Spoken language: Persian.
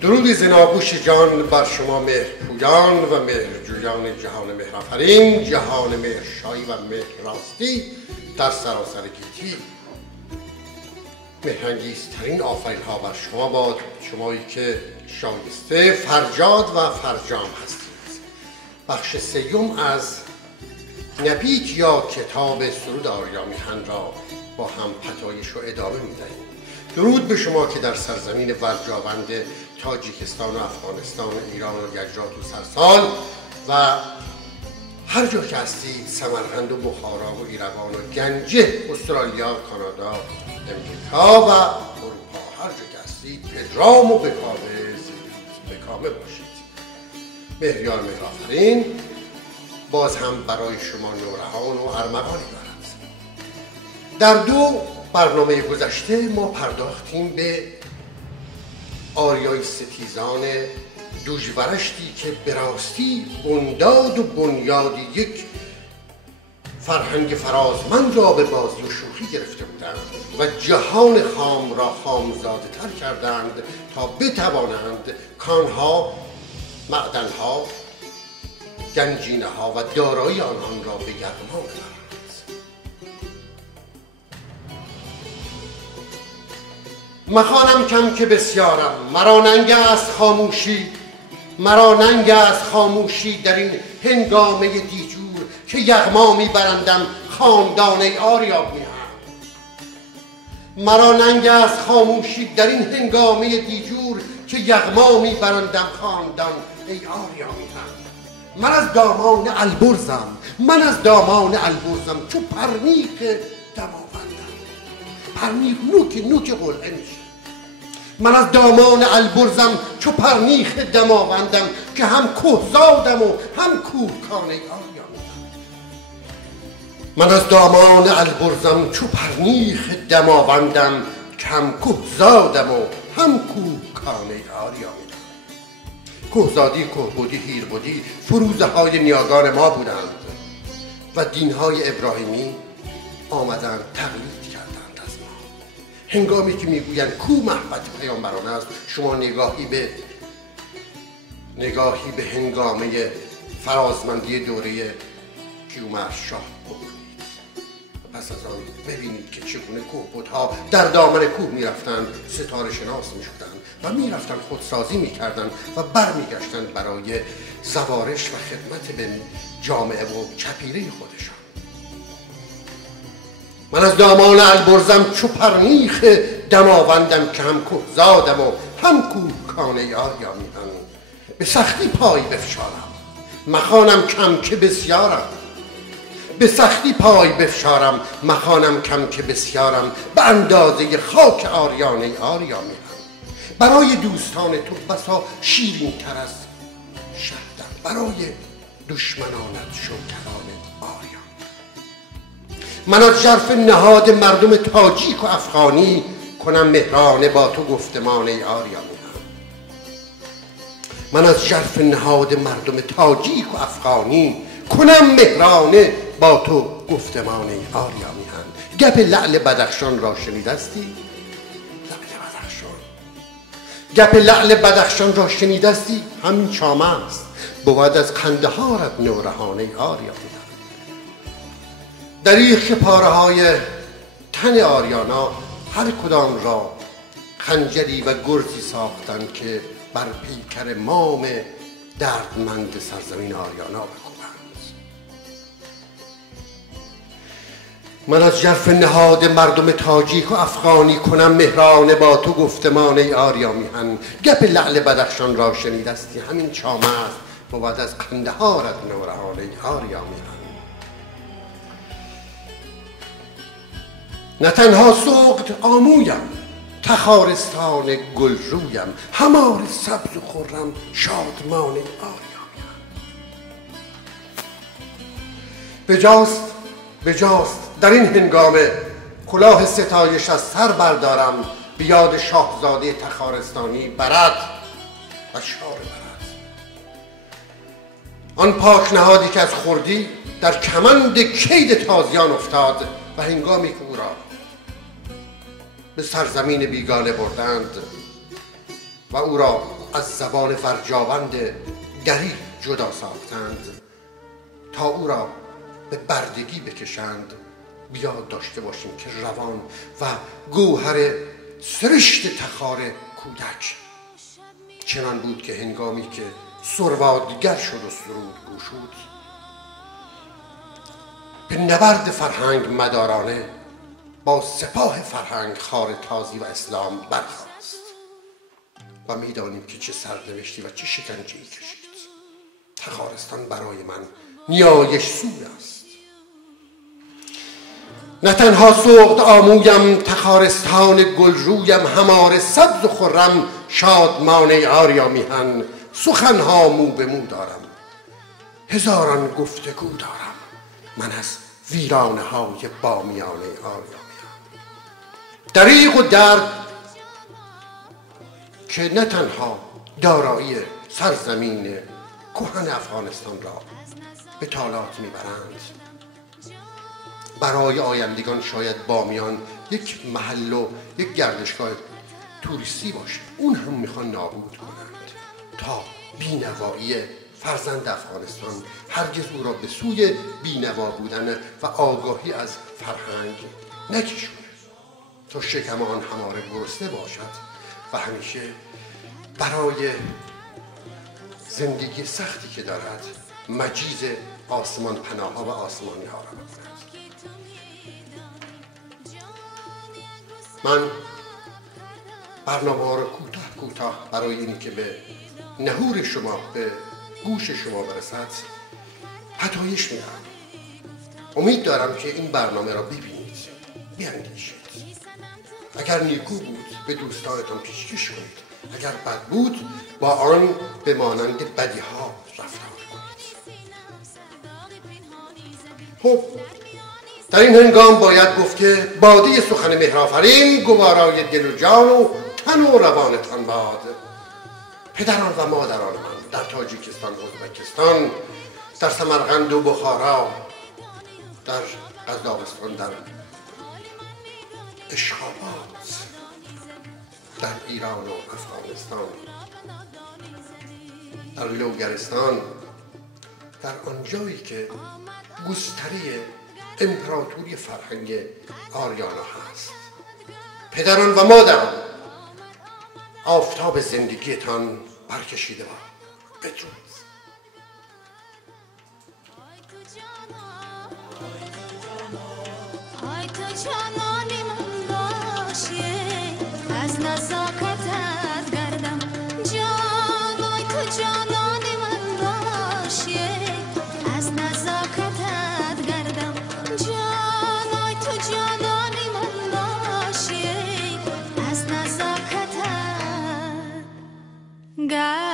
درودی ز ناگوش جان بر شما مهرپویان و مهرجویان جهان مهرآفرین، جهان مهرشایی و مهرراستی در سراسر گیتی. مهرانگیزترین آفرین ها بر شما باد، شمایی که شایسته فرجاد و فرجام هستید. بخش سیوم از نبیت یا کتاب سرود آریا میهن را با هم پتایش و ادامه می‌دهیم. درود به شما که در سرزمین ورجاوند تاجیکستان و افغانستان و ایران و گجرات و سرسال و هر جا که هستید، سمرقند و بخارا و ایروان و گنجه، استرالیا، کانادا، امریکا و اروپا، هر جا که هستید پدرام و بکامه باشید. مهریار مهرآفرین باز هم برای شما نورهان و ارمغانی دارد. در دو برنامه گذشته ما پرداختیم به آریای ستیزان دوژورشتی که به راستی بنیاد و بنیاد یک فرهنگ فرازمند را به بازی و شوخی گرفته بودند و جهان خام را خامزاده تر کردند تا بتوانند کانها، معدنها، گنجینه ها و دارایی آنان را به گرمان ببرند. مخوانم کم که بسیارم، مرا ننگ است خاموشی، مرا ننگ است خاموشی در این هنگامه دیجور که یغما میبرندم خاندان ای آریا میهن. مرا ننگ است خاموشی در این هنگامه دیجور که یغما میبرندم خاندان ای آریا میهن. من از دامان البرزم، من از دامان البرزم چو پرنیق دماوندم. پرنیق نوک قلعه میشه. من از دامان البرزم چو پرنیق دماوندم که هم کهزادم و هم کوهکانه آریا میهن. من از دامان البرزم چو پرنیق دماوندم که هم کهزادم و هم کوهکانه آریا میهن. کهزادی، کهبدی، هیربدی فروزه های نیاگان ما بودند و دینهای ابراهیمی آمدند تقلید کردند از ما. هنگامی که میگویند کو محبت پیامبران است، شما نگاهی به هنگامه فرازمندی دوره کیومرث بکنید. پس از آن ببینید که چگونه کهبدها در دامن کوه میرفتند، ستاره شناس میشدند و میرفتند خودسازی میکردند و برمیگشتند برای زوارش و خدمت به جامعه و چپیره خودشان. من از دامان البرزم چو پرنیق دماوندم که هم کهزادم و هم کوهکانه آریا میهن. به سختی پای بفشارم، مخوانم کم که بسیارم. به سختی پای بفشارم، مخوانم کم که بسیارم. به اندازه خاک آریانه آریا میهن. برای دوستان تو بسا شیرین تر از شهدم، برای دشمنانت شوکران آریا. من از ژرف نهاد مردم تاجیک و افغانی کنم مهرانه با تو گفتمان ای آریا میهن. من از ژرف نهاد مردم تاجیک و افغانی کنم مهرانه با تو گفتمان ای آریا میهن. گپ لعل بدخشان را شنیدستی؟ گپ لعل بدخشان را شنیدستی؟ همین چامه است، بود از قندهارت نورهانه آریا میهن. دریغ که پاره های تن آریانا هر کدام را خنجری و گرزی ساختند که بر پیکر مام دردمند سرزمین آریانا بکوبند. من از ژرف نهاد مردم تاجیک و افغانی کنم مهرانه با تو گفتمان ای آریا میهن. گپ لعل بدخشان را شنیدستی؟ همین چامه است، بود از قندهارت نورهانه ای آریا میهن. نه تنها سغد آمویم، تخارستان گلرویم، همار سبز و خرم شادمان ای آریا میهن. بجاست در این هنگامه کلاه ستایش از سر بردارم، به یاد شاهزاده تخارستانی برد و شار برد. آن پاک نهادی که از خردی در کمند کید تازیان افتاد و هنگامی که او را به سرزمین بیگانه بردند و او را از زبان فرجاوند دری جدا ساختند تا او را به بردگی بکشند. بیاد داشته باشیم که روان و گوهر سرشت تخار کودک چنان بود که هنگامی که سروادگر شد و سرود گشود، به نبرد فرهنگ مدارانه با سپاه فرهنگ خار تازی و اسلام برخاست و میدانیم که چه سرنوشتی و چه شکنجه‌ای کشید. تخارستان برای من نیایش سوی است. نه تنها سوخت آمویم تخارستان گلرویم، هماره سبز و خرم شادمانه آریا میهن. سخنها مو به مو دارم، هزاران گفتگو دارم، من از ویرانه های بامیانه آریا میهن. دریغ و درد که نه تنها دارایی سرزمین کهن افغانستان را به تالات میبرند، برای آیندگان شاید بامیان یک محل و یک گردشگاه توریستی باشه، اون هم میخوان نابود کنند تا بینوایی فرزند افغانستان هرگز او را به سوی بینوا بودن و آگاهی از فرهنگ نکشونه، تا شکم آن هماره گرسنه باشد و همیشه برای زندگی سختی که دارد مجیز آسمان پناها و آسمانی ها را بکند. من برنامه ها را کوتاه برای این که به نهور شما، به گوش شما برسد پتایش میدم. امید دارم که این برنامه را ببینید، بیاندیشید. اگر نیکو بود به دوستانتان پیشکش کنید، اگر بد بود با آن به مانند بدی ها رفتار کنید. خب در این هنگام باید گفت که باده سخن مهرآفرین گوارای دل و جان و تن و روانتان باد. پدران و مادران من در تاجیکستان، ازبکستان، در سمرقند و بخارا، در قزاقستان، در اشخابات، در ایران و افغانستان، در لوگرستان، در آنجایی که گستره امپراتوری فرهنگ آریانا هست. پدران و مادران، آفتاب زندگیتان برکشیده با بدرود. از نزاکتت گردم جان، آی تو جانان من باشی، از نزاکتت گردم جان، آی تو جانان من باشی، از نزاکتت گردم.